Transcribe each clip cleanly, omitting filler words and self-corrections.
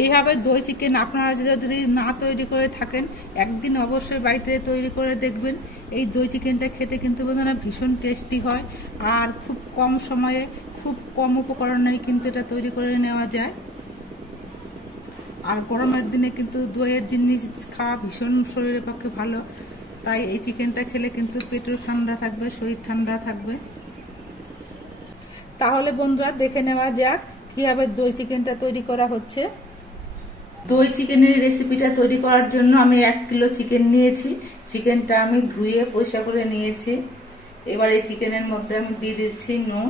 এইভাবে দই চিকেন আপনারা যদি না তৈরি করে থাকেন, একদিন অবশ্যই বাড়িতে তৈরি করে দেখবেন। এই দই চিকেনটা খেতে কিন্তু বন্ধুরা ভীষণ টেস্টি হয়, আর খুব কম সময়ে খুব কম উপকরণেই কিন্তু এটা তৈরি করে নেওয়া যায়। আর গরমের দিনে কিন্তু দইয়ের জিনিস খাওয়া ভীষণ শরীরের পক্ষে ভালো, তাই এই চিকেনটা খেলে কিন্তু পেটও ঠান্ডা থাকবে, শরীর ঠান্ডা থাকবে। তাহলে বন্ধুরা দেখে নেওয়া যাক কীভাবে দই চিকেনটা তৈরি করা হচ্ছে। দই চিকেনের রেসিপিটা তৈরি করার জন্য আমি 1 কিলো চিকেন নিয়েছি। চিকেনটা আমি ধুয়ে পরিষ্কার করে নিয়েছি। এবার এই চিকেনের মধ্যে আমি দিয়ে দিচ্ছি নুন।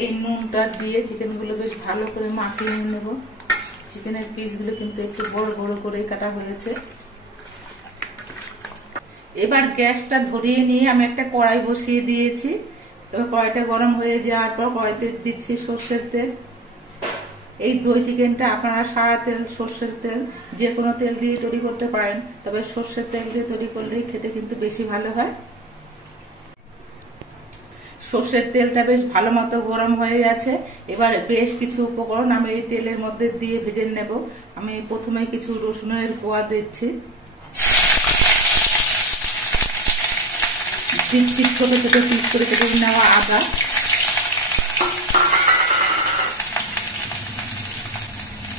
এই নুনটা দিয়ে চিকেনগুলো বেশ ভালো করে মাখিয়ে নেব। চিকেনের পিসগুলো কিন্তু একটু বড় বড় করে কাটা হয়েছে। এবার গ্যাসটা ধরিয়ে নিয়ে আমি একটা কড়াই বসিয়ে দিয়েছি। এবার কড়াইটা গরম হয়ে যাওয়ার পর কড়াইতে দিচ্ছি সর্ষের তেল। এই দই চিকেনটা আপনারা সাদা তেল, সর্ষের তেল, যে কোনো তেল দিয়ে তৈরি করতে পারেন, তবে সর্ষের তেল দিয়ে তৈরি করলেই খেতে কিন্তু বেশি ভালো হয়। সর্ষের তেলটা বেশ ভালো মতো গরম হয়ে গেছে। এবার বেশ কিছু উপকরণ আমি এই তেলের মধ্যে দিয়ে ভেজে নেব। আমি প্রথমে কিছু রসুনের কোয়া দিচ্ছি, ছোট ছোট পিস করে কেটে নেওয়া আদা,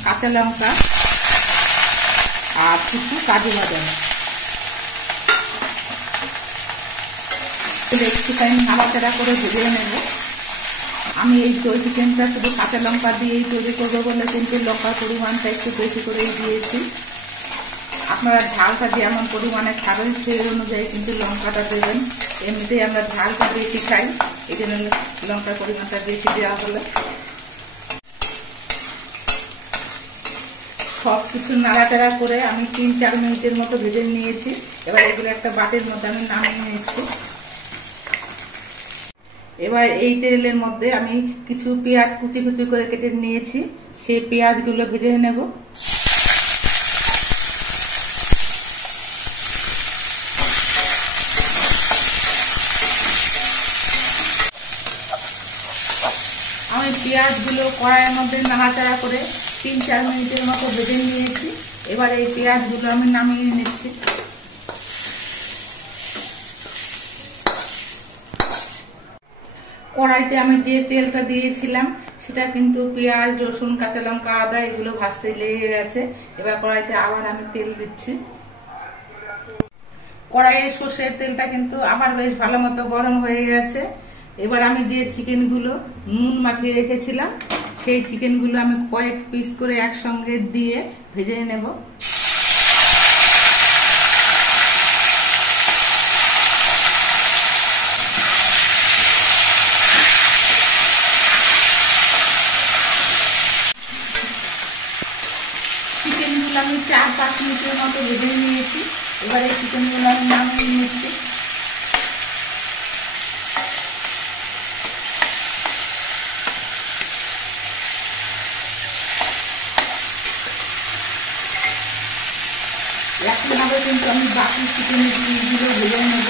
কাঁচা লঙ্কা আর কিছু কাজু বাদাম। একটুখানি নাড়াচাড়া করে ভেজে নেব। আমি এই দই চিকেনটা শুধু কাঁচা লঙ্কা দিয়েই তৈরি করবো বলে কিন্তু লঙ্কার পরিমাণটা একটু বেশি করেই দিয়েছি। আপনারা ঝালটা যেমন পরিমাণে খাবেন সেই অনুযায়ী কিন্তু লঙ্কাটা দেবেন। এমনিতেই আমরা ঝালটা বেশি খাই, এই জন্য লঙ্কার পরিমাণটা বেশি দেওয়া হলো। সব কিছু নাড়াচাড়া করে আমি 3-4 মিনিটের মতো ভেজে নিয়েছি। এবার এগুলো একটা বাটির মধ্যে আমি নামিয়ে নিয়েছি। এবার এই তেলের মধ্যে আমি কিছু পেঁয়াজ কুচি কুচি করে কেটে নিয়েছি, সেই পেঁয়াজগুলো ভেজে নেব। আমি পেঁয়াজগুলো কড়াইয়ের মধ্যে নাড়াচাড়া করে 3-4 মিনিটের মতো ভেজে নিয়েছি। এবার এই পেঁয়াজগুলো আমি নামিয়ে নিচ্ছি। কড়াইতে আমি যে তেলটা দিয়েছিলাম সেটা কিন্তু পেঁয়াজ, রসুন, কাঁচা লঙ্কা, আদা এগুলো ভাজতে লেগে গেছে। এবার কড়াইতে আবার আমি তেল দিচ্ছি। কড়াইয়ের সর্ষের তেলটা কিন্তু আবার বেশ ভালো মতো গরম হয়ে গেছে। এবার আমি যে চিকেনগুলো নুন মাখিয়ে রেখেছিলাম সেই চিকেনগুলো আমি কয়েক পিস করে একসঙ্গে দিয়ে ভেজে নেব। চিকেনগুলো আমি 4-5 মিনিটের মতো ভেজে নিয়েছি। এবার এই চিকেনগুলো আমি নামিয়ে নিচ্ছি। একইভাবে কিন্তু আমি বাকি চিকেনের পিসগুলো ভেজে নেব।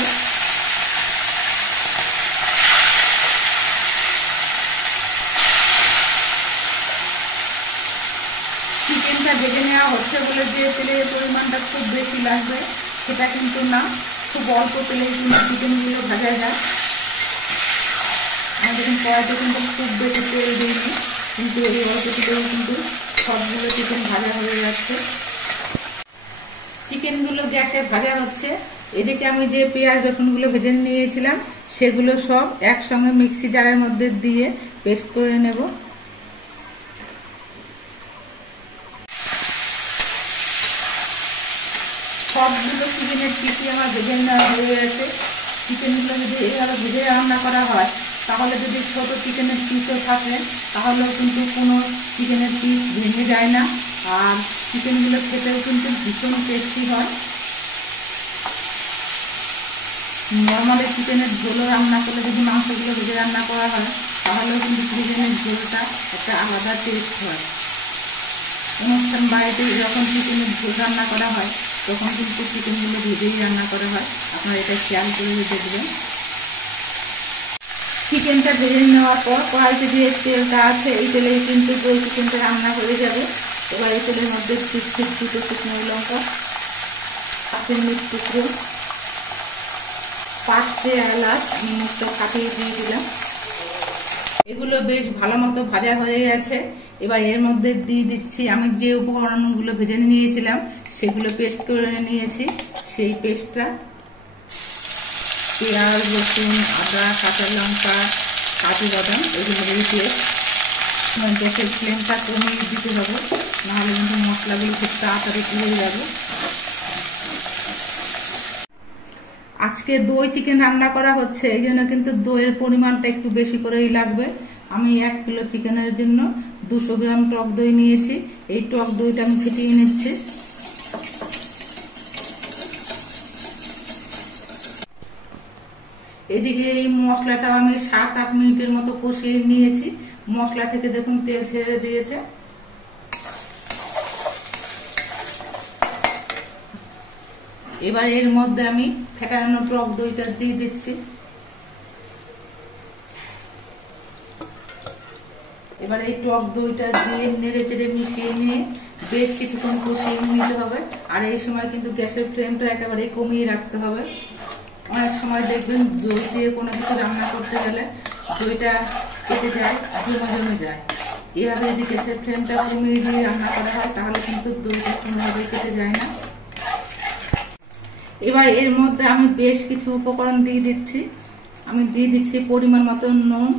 চিকেনটা ভেজে নেওয়া হচ্ছে বলে যে তেলের পরিমাণটা খুব বেশি লাগবে সেটা কিন্তু না, খুব অল্প তেলে কিন্তু চিকেনগুলো ভাজা যায়। আমাদের কড়াইতে কিন্তু খুব বেশি তেল দিইনি, কিন্তু এই অল্প তেলেও কিন্তু সবগুলো চিকেন ভাজা হয়ে যাচ্ছে। চিকেনগুলো গ্যাসে ভাজা হচ্ছে, এদিকে আমি যে পেঁয়াজ রসুনগুলো ভেজে নিয়েছিলাম সেগুলো সব একসঙ্গে মিক্সি জারের মধ্যে দিয়ে পেস্ট করে নেব। সবগুলো চিকেনের পিসই আমার ভেজে নেওয়া হয়ে গেছে। চিকেনগুলো যদি এইভাবে ভেজে রান্না করা হয় তাহলে যদি ছোট চিকেনের পিসও থাকে তাহলেও কিন্তু কোনো চিকেনের পিস ভেঙে যায় না, আর চিকেনগুলো খেতেও কিন্তু ভীষণ টেস্টি হয়। নর্মালি চিকেনের ঝোলও রান্না করলে যদি মাংসগুলো ভেজে রান্না করা হয় তাহলেও কিন্তু চিকেনের ঝোলটা একটা আলাদা টেস্ট হয়। অনুষ্ঠান বাড়িতে যখন চিকেনের ঝোল রান্না করা হয় তখন কিন্তু চিকেনগুলো ভেজেই রান্না করা হয়, আপনারা এটা খেয়াল করে দেখবেন। চিকেনটা ভেজে নেওয়ার পর কড়াইতে যে তেলটা আছে এই তেলেই কিন্তু দই চিকেনটা রান্না হয়ে যাবে। এবার এই তেলের মধ্যে দিচ্ছি দুটো শুকনো লঙ্কা, কাঁচা মরিচ টুকরো, 5টে এলাচ আমি মুখটা ফাটিয়ে দিয়ে দিলাম। এগুলো বেশ ভালো মতো ভাজা হয়ে গেছে। এবার এর মধ্যে দিয়ে দিচ্ছি আমি যে উপকরণগুলো ভেজে নিয়েছিলাম সেগুলো পেস্ট করে নিয়েছি, সেই পেস্টটা পেঁয়াজ, রসুন, আদা, কাঁচা লঙ্কা, কাজু বাদাম এগুলো দিয়ে গ্যাসের ফ্লেমটা কমিয়ে দিতে হবে, নাহলে কিন্তু মশলাগুলো খুব তাড়াতাড়ি পুড়ে যাবে। আজকে দই চিকেন রান্না করা হচ্ছে, এই জন্য কিন্তু দইয়ের পরিমাণটা একটু বেশি করেই লাগবে। আমি 1 কিলো চিকেনের জন্য 200 গ্রাম টক দই নিয়েছি। এই টক দইটা আমি ফেটিয়ে নিচ্ছি। এদিকে এই মশলাটা আমি 7-8 মিনিটের মতো কষিয়ে নিয়েছি। মশলা থেকে দেখুন তেল ছেড়ে দিয়েছে। এবার এর মধ্যে আমি ফেটানো টক দইটা দিয়ে দিচ্ছি। এবার এই টক দইটা দিয়ে নেড়ে চেড়ে মিশিয়ে নিয়ে বেশ কিছুক্ষণ কষিয়ে নিতে হবে। আর এই সময় কিন্তু গ্যাসের ফ্লেমটা একেবারে কমিয়ে রাখতে হবে। অনেক সময় দেখবেন দই দিয়ে কোনো কিছু রান্না করতে গেলে দইটা কেটে যায়, জমে যায়। এভাবে যদি গ্যাসের ফ্লেমটা কমিয়ে দিয়ে রান্না করা হয় তাহলে কিন্তু দইটা কোনোভাবেই কেটে যায় না। এবার এর মধ্যে আমি বেশ কিছু উপকরণ দিয়ে দিচ্ছি। আমি দিয়ে দিচ্ছি পরিমাণ মতো নুন।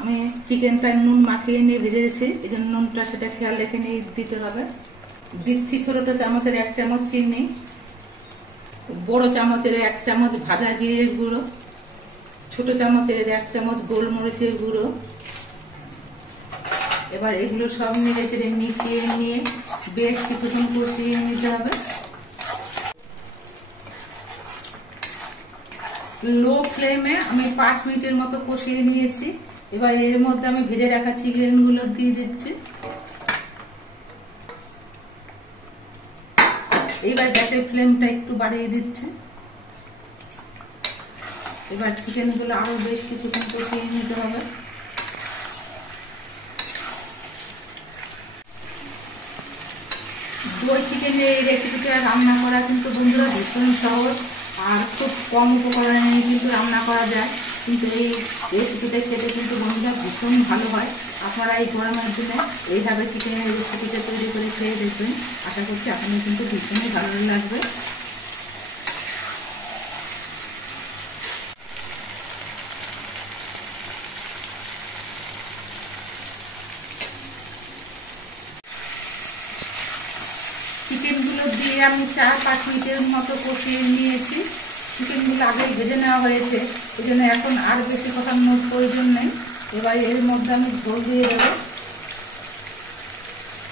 আমি চিকেনটা নুন মাখিয়ে নিয়ে ভেজেছি, এই জন্য নুনটা সেটা খেয়াল রেখে নিয়ে দিতে হবে। দিচ্ছি ছোট চামচের 1 চামচ চিনি, বড় চামচের 1 চামচ ভাজা জিরের গুঁড়ো, ছোট চামচের 1 চামচ গোলমরিচের গুঁড়ো। এবার এগুলো সব নেড়ে চেড়ে মিশিয়ে নিয়ে বেশ কিছুক্ষণ কষিয়ে নিতে হবে। লো ফ্লেমে আমি 5 মিনিটের মতো কষিয়ে নিয়েছি। এবার এর মধ্যে আমি ভেজে রাখা চিকেনগুলো দিয়ে দিচ্ছি। এবার গ্যাসের ফ্লেমটা একটু বাড়িয়ে দিচ্ছি। এবার চিকেনগুলো আরো বেশ কিছুক্ষণ কষিয়ে নিতে হবে। দই চিকেনের এই রেসিপিটা রান্না করা কিন্তু বন্ধুরা ভীষণ সহজ আর খুব কম উপকরণে কিন্তু রান্না করা যায়। কিন্তু এই রেসিপিটা খেতে কিন্তু বন্ধুরা ভীষণ ভালো হয়। আপনারা এই গরমের দিনে এইভাবে চিকেনের রেসিপিটা তৈরি করে খেয়ে দেখবেন, আশা করছি আপনাদের কিন্তু ভীষণই ভালো লাগবে। চিকেনগুলো দিয়ে আমি 4-5 মিনিটের মতো কষিয়ে নিয়েছি। চিকেনগুলো আগে ভেজে নেওয়া হয়েছে, এই জন্য এখন আর বেশি কষানোর প্রয়োজন নেই। এবার এর মধ্যে আমি ঝোল দিয়ে দেবো।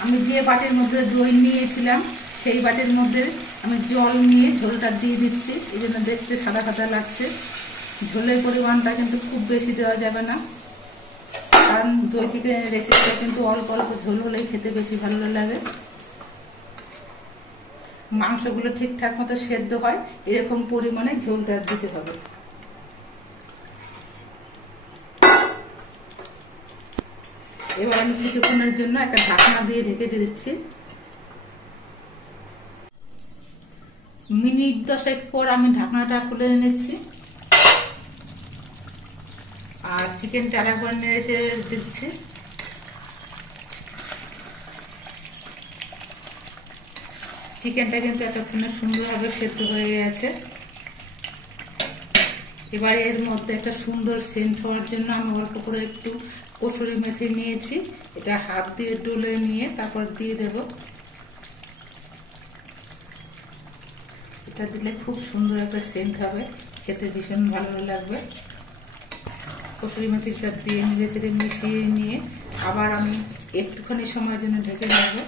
আমি যে বাটির মধ্যে দই নিয়েছিলাম সেই বাটির মধ্যে আমি জল নিয়ে ঝোলটা দিয়ে দিচ্ছি, এই জন্য দেখতে সাদা সাদা লাগছে। ঝোলের পরিমাণটা কিন্তু খুব বেশি দেওয়া যাবে না, কারণ দই চিকেনের রেসিপিটা কিন্তু অল্প অল্প ঝোল হলেই খেতে বেশি ভালো লাগে। মাংসগুলো ঠিকঠাক মতো সেদ্ধ হয় এরকম পরিমাণে ঝোলটা দিতে হবে। এবার আমি কিছুক্ষণের জন্য একটা ঢাকনা দিয়ে ঢেকে দিচ্ছি। মিনিট 10 পর আমি ঢাকনাটা খুলে নিচ্ছি আর চিকেনটা আরেকবার নেড়ে দিচ্ছি। চিকেনটা কিন্তু এতক্ষণে সুন্দরভাবে সেদ্ধ হয়ে গেছে। এবার এর মধ্যে একটা সুন্দর সেন্ট হওয়ার জন্য আমি অল্প করে একটু কসুরি মেথি নিয়েছি, এটা হাত দিয়ে ডলে নিয়ে তারপর দিয়ে দেব। এটা দিলে খুব সুন্দর একটা সেন্ট হবে, খেতে ভীষণ ভালো লাগবে। কসুরি মেথিটা দিয়ে নেড়ে চেড়ে মিশিয়ে নিয়ে আবার আমি একটুখানি সময়ের জন্য ঢেকে রাখবো।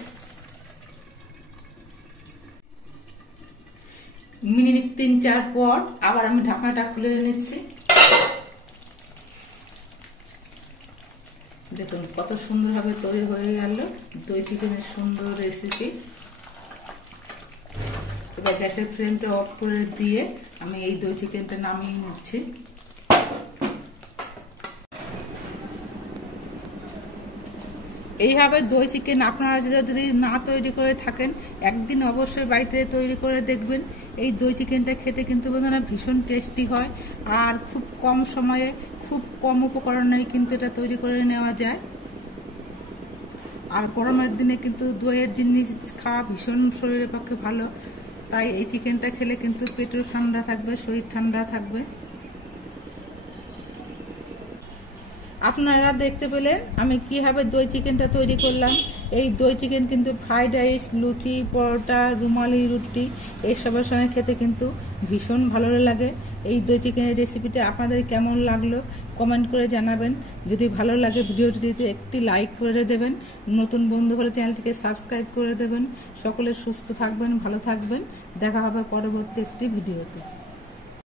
মিনিট 3-4 পর আবার আমি ঢাকনাটা খুলে নিচ্ছি। দেখুন কত সুন্দরভাবে তৈরি হয়ে গেল দই চিকেনের সুন্দর রেসিপি। এবার গ্যাসের ফ্লেমটা অফ করে দিয়ে আমি এই দই চিকেনটা নামিয়ে নিচ্ছি। এইভাবে দই চিকেন আপনারা যদি না তৈরি করে থাকেন, একদিন অবশ্যই বাড়িতে তৈরি করে দেখবেন। এই দই চিকেনটা খেতে কিন্তু বন্ধুরা ভীষণ টেস্টি হয়, আর খুব কম সময়ে খুব কম উপকরণেই কিন্তু এটা তৈরি করে নেওয়া যায়। আর গরমের দিনে কিন্তু দইয়ের জিনিস খাওয়া ভীষণ শরীরের পক্ষে ভালো, তাই এই চিকেনটা খেলে কিন্তু পেটও ঠান্ডা থাকবে, শরীর ঠান্ডা থাকবে। আপনারা দেখতে পেলেন আমি কিভাবে দই চিকেনটা তৈরি করলাম। এই দই চিকেন কিন্তু ফ্রাইড রাইস, লুচি, পরোটা, রুমালি রুটি এইসবের সঙ্গে খেতে কিন্তু ভীষণ ভালো লাগে। এই দই চিকেনের রেসিপিটা আপনাদের কেমন লাগলো কমেন্ট করে জানাবেন। যদি ভালো লাগে ভিডিওটিতে একটি লাইক করে দেবেন, নতুন বন্ধু হলে চ্যানেলটিকে সাবস্ক্রাইব করে দেবেন। সকলে সুস্থ থাকবেন, ভালো থাকবেন। দেখা হবে পরবর্তী একটি ভিডিওতে।